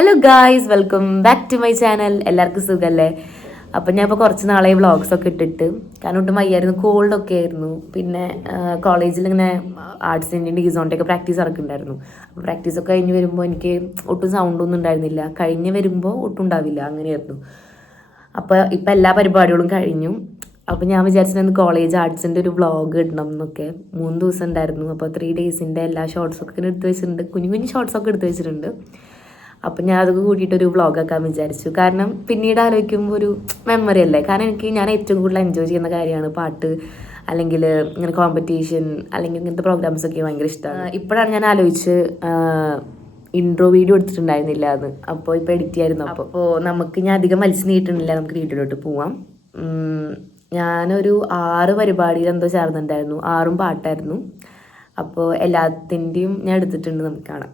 Hello guys, welcome back to my channel. എല്ലാവർക്കും സുഖമല്ലേ? അപ്പം ഞാൻ ഇപ്പോൾ കുറച്ച് നാളെ വ്ളോഗ്സൊക്കെ ഇട്ടിട്ട്, കാരണം ഒട്ടും വയ്യായിരുന്നു, കോൾഡൊക്കെ ആയിരുന്നു. പിന്നെ കോളേജിൽ ഇങ്ങനെ ആർട്സിൻ്റെ ഡിസോണിൻ്റെയൊക്കെ പ്രാക്ടീസ് നടക്കുന്നുണ്ടായിരുന്നു. അപ്പോൾ പ്രാക്ടീസൊക്കെ കഴിഞ്ഞ് വരുമ്പോൾ എനിക്ക് ഒട്ടും സൗണ്ടൊന്നും ഉണ്ടായിരുന്നില്ല. കഴിഞ്ഞ് വരുമ്പോൾ ഒട്ടും ഉണ്ടാവില്ല, അങ്ങനെയായിരുന്നു. അപ്പോൾ ഇപ്പം എല്ലാ പരിപാടികളും കഴിഞ്ഞു. അപ്പോൾ ഞാൻ വിചാരിച്ചിരുന്നു കോളേജ് ആർട്സിൻ്റെ ഒരു വ്ളോഗ് ഇടണം എന്നൊക്കെ. 3 ദിവസം ഉണ്ടായിരുന്നു. അപ്പോൾ 3 ഡേയ്സിൻ്റെ എല്ലാ ഷോർട്സൊക്കെ എടുത്ത് വെച്ചിട്ടുണ്ട്, കുഞ്ഞു കുഞ്ഞു ഷോർട്സൊക്കെ എടുത്ത് വെച്ചിട്ടുണ്ട്. അപ്പം ഞാൻ അതൊക്കെ കൂട്ടിയിട്ടൊരു വ്ളോഗാക്കാൻ വിചാരിച്ചു. കാരണം പിന്നീട് ആലോചിക്കുമ്പോൾ ഒരു മെമ്മറി അല്ലേ. കാരണം ഞാൻ ഏറ്റവും കൂടുതൽ എൻജോയ് ചെയ്യുന്ന കാര്യമാണ് പാട്ട്, അല്ലെങ്കിൽ ഇങ്ങനെ കോമ്പറ്റീഷൻ, അല്ലെങ്കിൽ ഇങ്ങനത്തെ പ്രോഗ്രാംസൊക്കെ ഭയങ്കര ഇഷ്ടമാണ്. ഇപ്പോഴാണ് ഞാൻ ആലോചിച്ച് ഇൻട്രോ വീഡിയോ എടുത്തിട്ടുണ്ടായിരുന്നില്ല എന്ന്. അപ്പോൾ ഇപ്പോൾ എഡിറ്റ് ചെയ്യായിരുന്നു. അപ്പോൾ ഞാൻ അധികം വലിച്ചു നീട്ടുന്നില്ല, നമുക്ക് വീഡിയോയിലോട്ട് പോവാം. ഞാനൊരു 6 പരിപാടിയിൽ എന്തോ ചേർന്നിട്ടുണ്ടായിരുന്നു, 6ഉം പാട്ടായിരുന്നു. അപ്പോൾ എല്ലാത്തിൻ്റെയും ഞാൻ എടുത്തിട്ടുണ്ട്, നമുക്ക് കാണാം.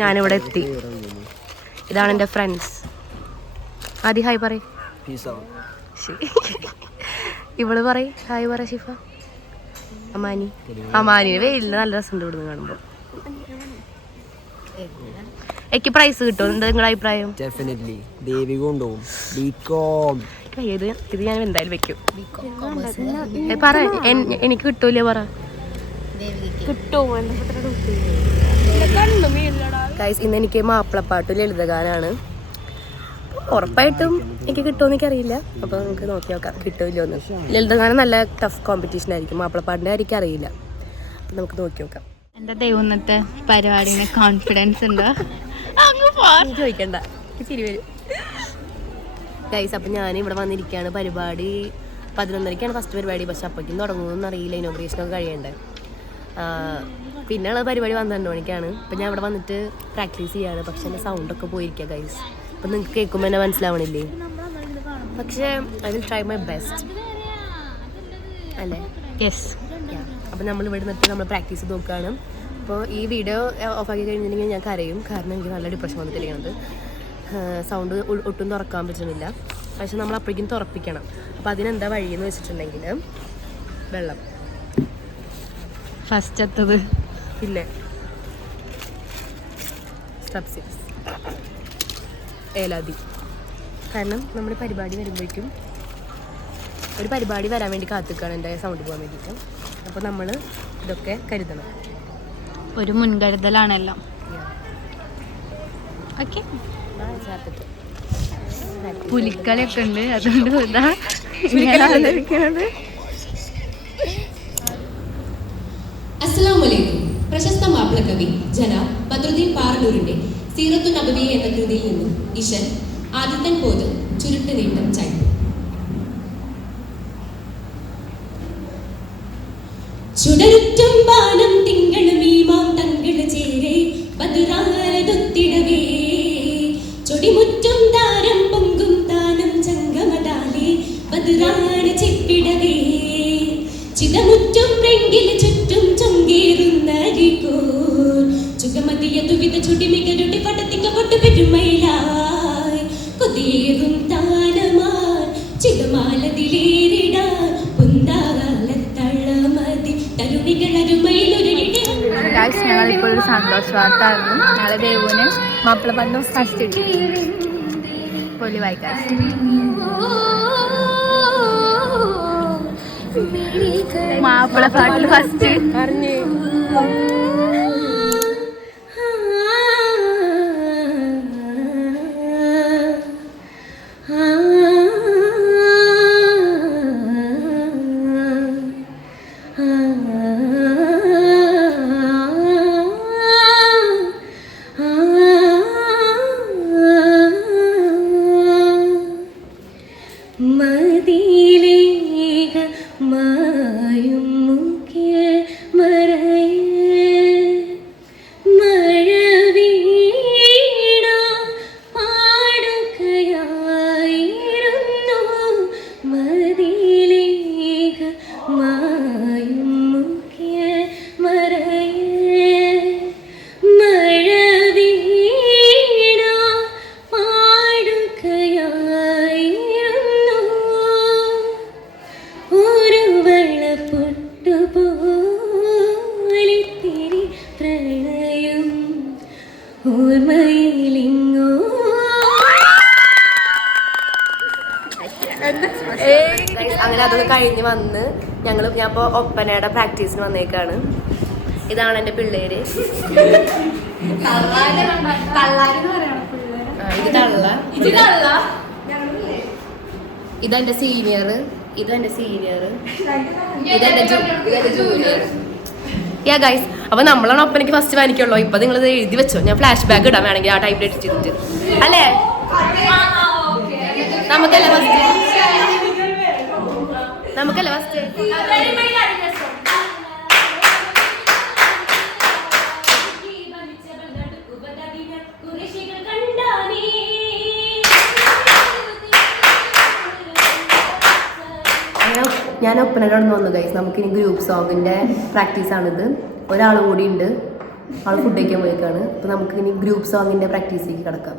ഞാനിവിടെ എത്തി. ഇതാണ് എൻ്റെ ഫ്രണ്ട്സ്. ആദ്യം ഹായ് പറ. ഇവള് പറ ഹായ് പറ. ഷിഫ, അമാനിന് വെയിലിന് നല്ല രസമുണ്ട് ഇവിടുന്ന് കാണുമ്പോൾ. എനിക്ക് പ്രൈസ് കിട്ടും, എന്താ നിങ്ങളുടെ അഭിപ്രായം? ഇത് ഞാൻ എന്തായാലും വെക്കും. പറ, എനിക്ക് കിട്ടൂലേ? പറ. ഗൈസ്, ഇന്ന് എനിക്ക് മാപ്പിളപ്പാട്ട് ലളിതഗാനാണ്. ഉറപ്പായിട്ടും എനിക്ക് കിട്ടുമെന്ന് എനിക്കറിയില്ല. അപ്പോൾ നമുക്ക് നോക്കി നോക്കാം കിട്ടുമല്ലോ എന്ന്. ലളിതഗാനം നല്ല ടഫ് കോമ്പറ്റീഷൻ ആയിരിക്കും, മാപ്പിളപ്പാട്ടിൻ്റെ ആയിരിക്കും അറിയില്ല. അപ്പം നമുക്ക് നോക്കി നോക്കാം. എൻ്റെ ദൈവത്തെ പരിപാടിന് കോൺഫിഡൻസ് ഉണ്ടോ ചോദിക്കണ്ട, ചിരി വരും. ഗൈസ്, അപ്പം ഞാൻ ഇവിടെ വന്നിരിക്കുകയാണ്. പരിപാടി 11:30ക്കാണ് ഫസ്റ്റ് പരിപാടി. പക്ഷെ അപ്പോഴേക്കും തുടങ്ങുമെന്ന് അറിയില്ല, ഇനോഗ്രേഷനൊക്കെ കഴിയണ്ടേ. പിന്നെയുള്ള പരിപാടി 12 മണിക്കാണ്. അപ്പം ഞാൻ ഇവിടെ വന്നിട്ട് പ്രാക്ടീസ് ചെയ്യാണ്. പക്ഷെ എൻ്റെ സൗണ്ടൊക്കെ പോയിരിക്കുക ഗൈസ്. അപ്പം നിങ്ങൾക്ക് കേൾക്കുമ്പോൾ എന്നെ മനസ്സിലാവണില്ലേ? പക്ഷേ I will try my best അല്ലേ? യെസ്. അപ്പം നമ്മൾ ഇവിടെ നിന്നിട്ട് നമ്മൾ പ്രാക്ടീസ് ചെയ്ത് നോക്കുകയാണ്. അപ്പോൾ ഈ വീഡിയോ ഓഫാക്കി കഴിഞ്ഞിട്ടുണ്ടെങ്കിൽ ഞാൻ കരയും, കാരണം എനിക്ക് നല്ല ഡിപ്രഷൻ വന്നിട്ടിരിക്കുന്നത്. സൗണ്ട് ഒട്ടും തുറക്കാൻ പറ്റുന്നില്ല. പക്ഷെ നമ്മൾ അപ്പോഴേക്കും തുറപ്പിക്കണം. അപ്പോൾ അതിനെന്താ വഴിയെന്ന് വെച്ചിട്ടുണ്ടെങ്കിൽ വെള്ളം ഫസ്റ്റ് എത്തത്, പിന്നെ സ്റ്റെപ്സ്, ഏലാതി. കാരണം നമ്മൾ പരിപാടി വരുമ്പോഴേക്കും ഒരു പരിപാടി വരാൻ വേണ്ടി കാത്തിക്കാണ് എൻ്റെ സൗണ്ട് പോകാൻ വേണ്ടിയിട്ട്. അപ്പോൾ നമ്മൾ ഇതൊക്കെ കരുതണം, ഒരു മുൻകരുതലാണല്ലോ. ഓക്കെ, പുലിക്കളിയൊക്കെ ഉണ്ട്, അതുകൊണ്ട് ഇതാ അസ്സലാമലൈക്കും. പ്രശസ്ത മാപ്പിളകവി ജനാബ് ബദ്രുദ്ദീൻ പാറന്നൂരിന്റെ സീറത്തു നബവി എന്ന കൃതിയിൽ നിന്നും ഇശൻ ആദിത്യൻ പോത് ചുരുട്ട് നീട്ടം ചായ്പു. ചുടരുറ്റും ബാനം തിങ്കളും ഈമാം തങ്കള് ചേരെ ബദുറാരതുത്തിടവേ ചൊടിമുറ്റും താരം പൊങ്കും താനം ചങ്കമതാലേ ബദുറാന ചെപ്പിടവേ ചിതമുറ്റും റെങ്കില് ചുറ്റും ചൊങ്കേറുന്ന ചുഗമതിയ തുവിത ചുടിമികരുടെ പടത്തിക്ക കൊട്ടു പെരുമയിലായി കൊതിയേറും താനമാർ ചിതമാലതിലേറിടാൻ പൊന്താകാലത്തളമതി തരുണികളരുമയിലൊരിടെ. ഞങ്ങളിപ്പോൾ ഒരു സന്തോഷ വാർത്ത ആയിരുന്നു. ഞങ്ങളെ ദേവുവിന് മാപ്പിളപ്പാട്ടിന് ഫസ്റ്റ് ഇട്ടു. പൊലി വായിക്കാൻ മാപ്പിളപ്പാട്ടിൽ ഫസ്റ്റ് അറിഞ്ഞു. കഴിഞ്ഞ് വന്ന് ഞാൻ ഇപ്പോൾ ഒപ്പനയുടെ പ്രാക്ടീസിന് വന്നേക്കാണ്. ഇതാണ് എൻ്റെ പിള്ളേര്. ഇതെന്റെ സീനിയർ, ഇതെന്റെ സീനിയർ, ഇതെന്റെ ജൂനിയർ. യാ ഗൈസ്, അപ്പൊ നമ്മളാണ് ഒപ്പനയ്ക്ക് ഫസ്റ്റ് വാനിക്കുള്ളൂ. ഇപ്പൊ നിങ്ങൾ ഇത് എഴുതി വെച്ചോ, ഞാൻ ഫ്ലാഷ് ബാക്ക് ഇടാൻ വേണമെങ്കിൽ ആ ടൈമിൽ ഇട്ടിട്ട് അല്ലേ? നമുക്കല്ലേ ഫസ്റ്റ്? നമുക്കല്ലേ ഫസ്റ്റ്? ഞാൻ ഒപ്പനയോട് വന്നു ഗൈസ്. നമുക്കിനി ഗ്രൂപ്പ് സോങ്ങിൻ്റെ പ്രാക്ടീസാണിത്. ഒരാളും കൂടി ഉണ്ട്, ആൾ ഫുഡ് കഴിക്കാൻ പോയേക്കാണ്. അപ്പോൾ നമുക്കിനി ഗ്രൂപ്പ് സോങ്ങിൻ്റെ പ്രാക്ടീസിലേക്ക് കിടക്കാം.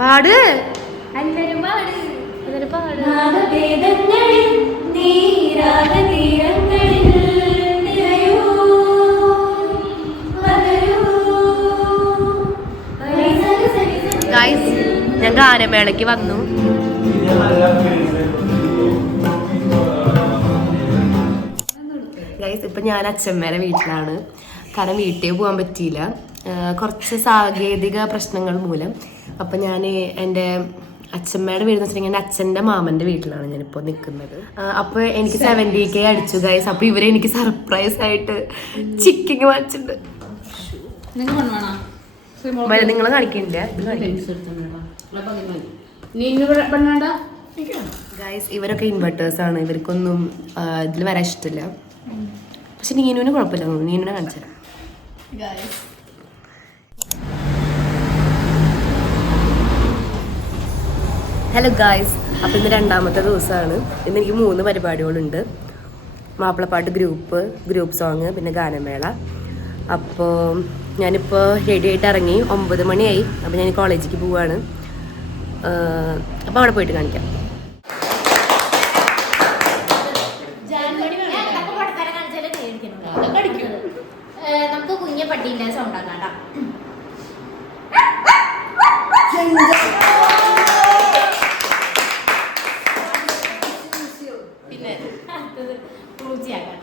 പാട് ഗൈസ്, ഞാൻ ഗാനമേളയ്ക്ക് വന്നു. ഗൈസ്, ഇപ്പം ഞാൻ അച്ഛമ്മേടെ വീട്ടിലാണ്. കാരണം വീട്ടിൽ പോകാൻ പറ്റിയില്ല, കുറച്ച് സാങ്കേതിക പ്രശ്നങ്ങൾ മൂലം. അപ്പം ഞാൻ എൻ്റെ അച്ഛമ്മയുടെ വീട് എന്ന് വെച്ചിട്ടുണ്ടെങ്കിൽ എൻ്റെ അച്ഛൻ്റെ മാമൻ്റെ വീട്ടിലാണ് ഞാനിപ്പോൾ നിൽക്കുന്നത്. അപ്പോൾ എനിക്ക് 70K അടിച്ചു ഗൈസ്. അപ്പോൾ ഇവരെ എനിക്ക് സർപ്രൈസ് ആയിട്ട് ചിക്കൻ വാങ്ങിച്ചിട്ടുണ്ട്. നിങ്ങൾ കാണിക്കണ്ട ഗൈസ്. ഇവരൊക്കെ ഇൻവെർട്ടേഴ്സാണ്, ഇവർക്കൊന്നും ഇതിൽ വരാൻ ഇഷ്ടമില്ല. പക്ഷെ നീനുവിന് കുഴപ്പമില്ല, നീനുവിനെ കാണിച്ചു. ഹലോ ഗായ്സ്, അപ്പോൾ ഇന്ന് 2ാമത്തെ ദിവസമാണ്. ഇന്ന് എനിക്ക് 3 പരിപാടികളുണ്ട്. മാപ്പിളപ്പാട്ട് ഗ്രൂപ്പ് സോങ്, പിന്നെ ഗാനമേള. അപ്പോൾ ഞാനിപ്പോൾ റെഡി ആയിട്ട് ഇറങ്ങി. 9 മണിയായി. അപ്പോൾ ഞാൻ കോളേജിലേക്ക് പോവുകയാണ്. അപ്പോൾ അവിടെ പോയിട്ട് കാണിക്കാം. നമുക്ക് കുഞ്ഞ പട്ടീൻ്റെ സൗണ്ട് ആക്കാം. പിന്നെ പൂച്ചയാക്കാം.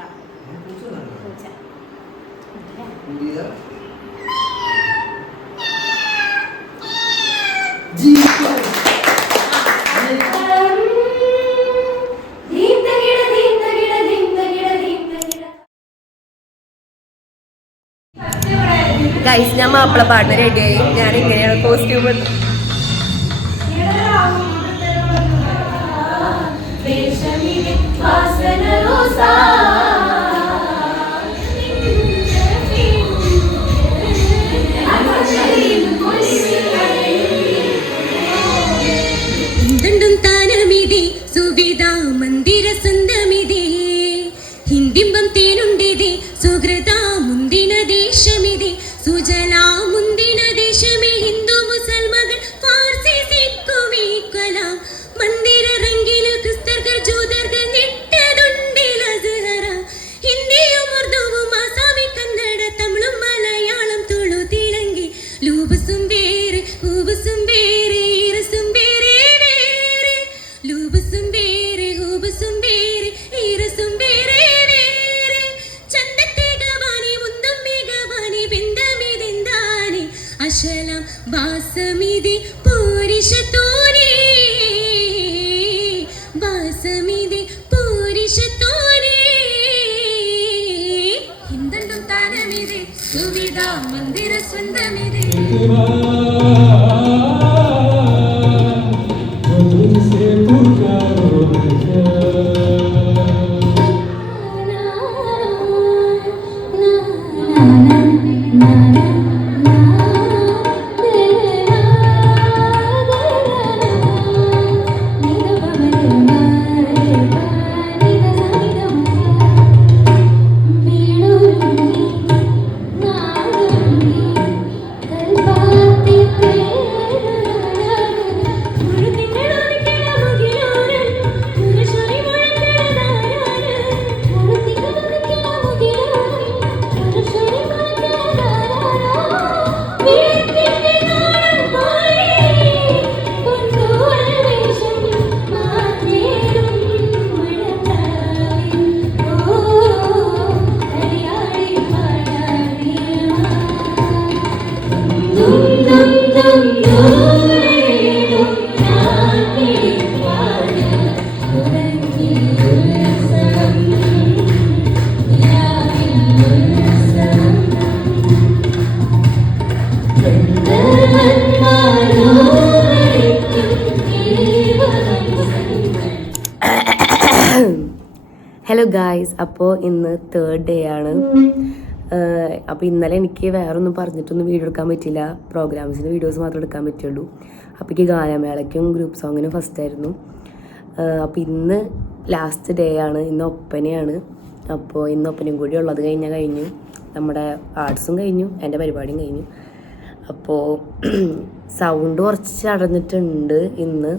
ഗൈസ്, ഞാൻ മാപ്പിളപ്പാട്ടിന് റെഡിയായി. ഞാൻ ഇങ്ങനെയാണ് കോസ്റ്റ്യൂം. സുവിധാ മന്ദിര സ്വന്തമിതി ഹിന്ദിമ്പം തേനുണ്ടിതി സുഹൃതാ മുന്തിന ദേശമിതി സുജലാ മുന്തിന ദേശമേ ഹിന്ദു മുസൽമകൾ ഫാർസി സിഖുമേ കലാം മന്ദിര രംഗിൽ ക്രിസ്തർഗർ ജൂതർഗർ നിട്ടതുണ്ടിൽ അസ്ഹറ ഹിന്ദിയും ഉർദുവും ആസാമി കന്നഡ തമിഴും മലയാളം തുളു തിളങ്കി ലൂബസും വേറെ ഊബസും വേറെ ഇരസും വേറെ വേറെ ലൂബസും വേറെ ഊബസും വേറെ ഇരസും വേറെ വേറെ ചന്ദത്തെ ഗവാനി മുന്തം മേഘവാനി ബിന്ദമിതിന്ദാനി അശലം വാസമിതി പൂരിഷത്തോനി വാസമിതി പൂരിഷത്തോനി ഹിന്ദും താനമിതി സുവിധാ മന്ദിര സ്വന്തമിതി കൽപാത്തി ഹലോ ഗായ്സ്, അപ്പോൾ ഇന്ന് 3rd ഡേ ആണ്. അപ്പോൾ ഇന്നലെ എനിക്ക് വേറൊന്നും പറഞ്ഞിട്ടൊന്നും വീഡിയോ എടുക്കാൻ പറ്റില്ല. പ്രോഗ്രാംസിൻ്റെ വീഡിയോസ് മാത്രമേ എടുക്കാൻ പറ്റുള്ളൂ. അപ്പോൾ എനിക്ക് ഗാനമേളയ്ക്കും ഗ്രൂപ്പ് സോങ്ങിനും ഫസ്റ്റ് ആയിരുന്നു. അപ്പോൾ ഇന്ന് ലാസ്റ്റ് ഡേ ആണ്. ഇന്ന് ഒപ്പനയാണ്. അപ്പോൾ ഇന്ന് ഒപ്പനയും കൂടി ഉള്ളത് കഴിഞ്ഞു. നമ്മുടെ ആർട്സും കഴിഞ്ഞു, എൻ്റെ പരിപാടിയും കഴിഞ്ഞു. അപ്പോൾ സൗണ്ട് കുറച്ച് അടഞ്ഞിട്ടുണ്ട് ഇന്ന്.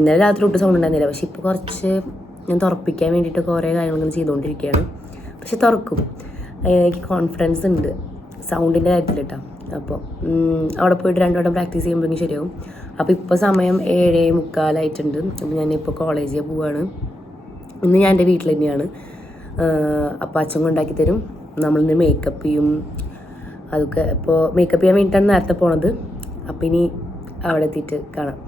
ഇന്നലെ രാത്രി ഒട്ടും സൗണ്ട് ഉണ്ടായിരുന്നില്ല. പക്ഷെ ഇപ്പോൾ കുറച്ച് ഞാൻ തുറപ്പിക്കാൻ വേണ്ടിയിട്ട് കുറേ കാര്യങ്ങളൊക്കെ ചെയ്തുകൊണ്ടിരിക്കുകയാണ്. പക്ഷെ തുറക്കും. എനിക്ക് കോൺഫിഡൻസ് ഉണ്ട് സൗണ്ടിൻ്റെ കാര്യത്തിൽ കേട്ടോ. അപ്പോൾ അവിടെ പോയിട്ട് 2 വട്ടം പ്രാക്ടീസ് ചെയ്യുമ്പോഴേക്കും ശരിയാവും. അപ്പോൾ ഇപ്പോൾ സമയം 7:45 അപ്പോൾ ഞാനിപ്പോൾ കോളേജിൽ പോവുകയാണ്. ഇന്ന് ഞാൻ എൻ്റെ വീട്ടിൽ തന്നെയാണ്. അപ്പോൾ അച്ഛൻ കൊണ്ടാക്കി തരും. നമ്മളിന്ന് മേക്കപ്പ് ചെയ്യും. അതൊക്കെ ഇപ്പോൾ മേക്കപ്പ് ചെയ്യാൻ വേണ്ടിയിട്ടാണ് നേരത്തെ പോണത്. അപ്പോൾ ഇനി അവിടെ എത്തിയിട്ട് കാണാം.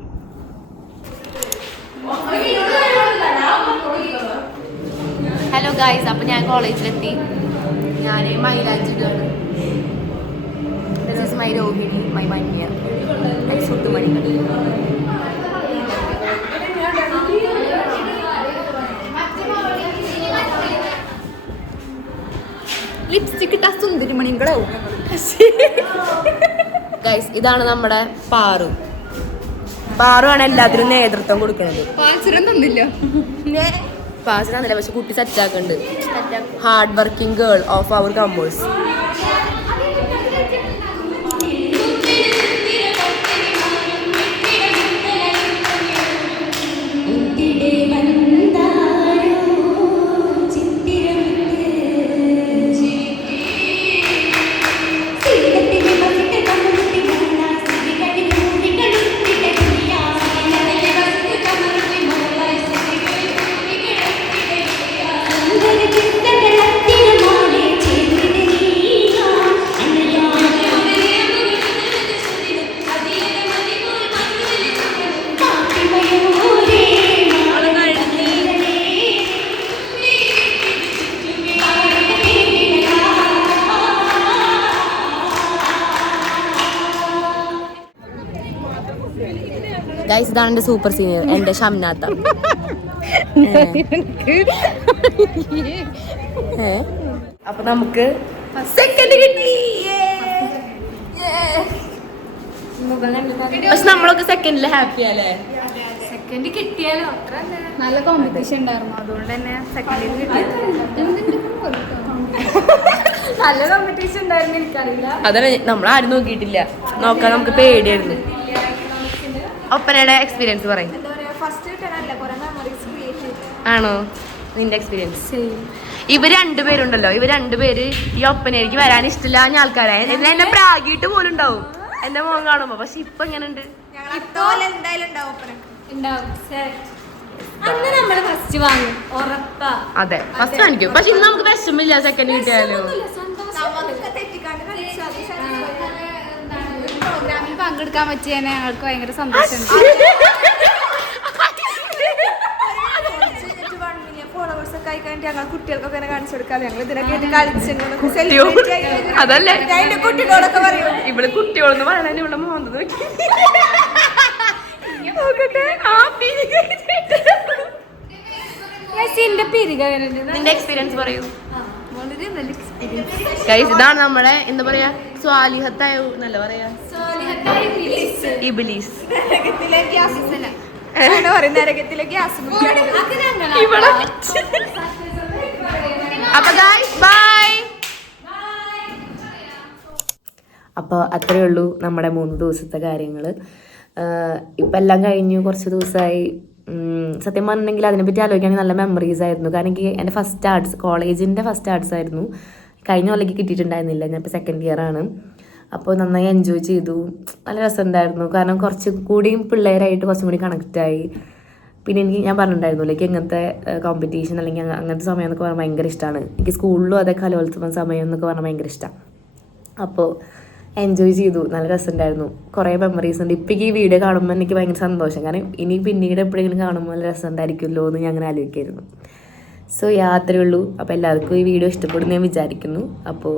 ഹലോ ഗായ്സ്, അപ്പോൾ ഞാൻ കോളേജിലെത്തി. ഞാൻ മൈലാഞ്ചിടുകയാണ്. This is my Rohini, my Manya, my സുത്തുമണികൾ. ലിപ്സ്റ്റിക് ഇട്ട സുന്ദരി മണികളാവും. ഗൈസ്, ഇതാണ് നമ്മുടെ പാറു ആണ് എല്ലാത്തിനും നേതൃത്വം കൊടുക്കുന്നത്. പാസിനൊന്നുമില്ല, പക്ഷെ കുട്ടി സെറ്റാക്കുന്നുണ്ട്. Hard working girl of our composers. Guys, ഇതാണ് എൻ്റെ സൂപ്പർ സീനിയർ, എൻ്റെ ഷംനാത്ത. അപ്പൊ നമുക്ക് സെക്കൻഡ് കിട്ടി. പക്ഷെ നമ്മളൊക്കെ സെക്കൻഡില് ഹാപ്പി അല്ലേ? സെക്കൻഡ് കിട്ടിയാലോ നല്ല കോമ്പറ്റീഷൻ ഉണ്ടായിരുന്നു, അതുകൊണ്ട് തന്നെ സെക്കൻഡിൽ കിട്ടിയത്. നല്ല കോമ്പറ്റീഷൻ ഉണ്ടായിരുന്നു, എനിക്കറിയില്ല. അതന്നെ, നമ്മളാരും നോക്കിയിട്ടില്ല. നോക്കാൻ നമുക്ക് പേടിയായിരുന്നു. ഒപ്പനയുടെ എക്സ്പീരിയൻസ് പറയും. ആണോ നിന്റെ എക്സ്പീരിയൻസ്? ഇവർ 2 പേരുണ്ടല്ലോ, ഇവർ 2 പേര് ഈ ഒപ്പനയിലേക്ക് വരാൻ ഇഷ്ടമില്ല ആൾക്കാരെ. എന്നെ പ്രാഗിയിട്ട് പോലും ഉണ്ടാവും എന്റെ മോൻ കാണുമ്പോ. പക്ഷെ ഇപ്പൊ എങ്ങനെ ഉണ്ട്? അതെ, ഫസ്റ്റ് കാണിക്കും. പക്ഷെ ഇന്ന് നമുക്ക് വിഷമില്ല സെക്കൻഡ് കിട്ടിയാലോ. പ്രോഗ്രാമിൽ പങ്കെടുക്കാൻ പറ്റിയതിന് ഞങ്ങൾക്ക് ഭയങ്കര സന്തോഷമുണ്ട്. ഞങ്ങൾ കുട്ടികൾക്കൊക്കെ കാണിച്ചു കൊടുക്കാം. ഞങ്ങൾ ഇതിനൊക്കെ കളിച്ചു അതല്ലേ കുട്ടികളോടൊക്കെ പറയും. ഇവിടെ കുട്ടികളെന്ന് പറയാൻ ഇവിടെ മോന്തത് നിന്റെ എക്സ്പീരിയൻസ് പറയൂ. വളരെ നല്ല എക്സ്പീരിയൻസ്. ഗൈസ്, ഇതാണ് നമ്മുടെ എന്താ പറയാ, സ്വാലിഹത്തായ നല്ല പറയാ ഇബ്ലീസ്. അപ്പൊ ഗൈസ് ബൈ. അപ്പോൾ അത്രയേ ഉള്ളൂ നമ്മുടെ 3 ദിവസത്തെ കാര്യങ്ങൾ. ഇപ്പം എല്ലാം കഴിഞ്ഞു, കുറച്ച് ദിവസമായി. സത്യം പറഞ്ഞിട്ടുണ്ടെങ്കിൽ അതിനെപ്പറ്റി ആലോചിക്കുകയാണെങ്കിൽ നല്ല മെമ്മറീസ് ആയിരുന്നു. കാരണം എനിക്ക് എൻ്റെ ഫസ്റ്റ് ആർട്സ്, കോളേജിൻ്റെ ഫസ്റ്റ് ആർട്സ് ആയിരുന്നു. കഴിഞ്ഞ കൊല്ലയ്ക്ക് കിട്ടിയിട്ടുണ്ടായിരുന്നില്ല. ഞാനിപ്പോൾ സെക്കൻഡ് ഇയർ ആണ്. അപ്പോൾ നന്നായി എൻജോയ് ചെയ്തു. നല്ല രസമുണ്ടായിരുന്നു. കാരണം കുറച്ച് കൂടിയും പിള്ളേരായിട്ട് കുറച്ചും കൂടി കണക്റ്റായി. പിന്നെ ഞാൻ പറഞ്ഞിട്ടുണ്ടായിരുന്നു, എനിക്ക് ഇങ്ങനത്തെ കോമ്പറ്റീഷൻ അല്ലെങ്കിൽ അങ്ങനത്തെ സമയം എന്നൊക്കെ പറഞ്ഞാൽ ഭയങ്കര ഇഷ്ടമാണ്. എനിക്ക് സ്കൂളിലും അതേ കലോത്സവം സമയം എന്നൊക്കെ പറഞ്ഞാൽ ഭയങ്കര ഇഷ്ടമാണ്. അപ്പോൾ എൻജോയ് ചെയ്തു. നല്ല രസമുണ്ടായിരുന്നു. കുറേ മെമ്മറീസ് ഉണ്ട്. ഇപ്പം ഈ വീഡിയോ കാണുമ്പോൾ എനിക്ക് ഭയങ്കര സന്തോഷം. കാരണം ഇനി പിന്നീട് എപ്പോഴെങ്കിലും കാണുമ്പോൾ നല്ല രസമുണ്ടായിരിക്കുമല്ലോ എന്ന് ഞാൻ അങ്ങനെ ആലോചിക്കായിരുന്നു. സോ യാത്രയേ ഉള്ളൂ. അപ്പോൾ എല്ലാവർക്കും ഈ വീഡിയോ ഇഷ്ടപ്പെടുന്നു ഞാൻ വിചാരിക്കുന്നു. അപ്പോൾ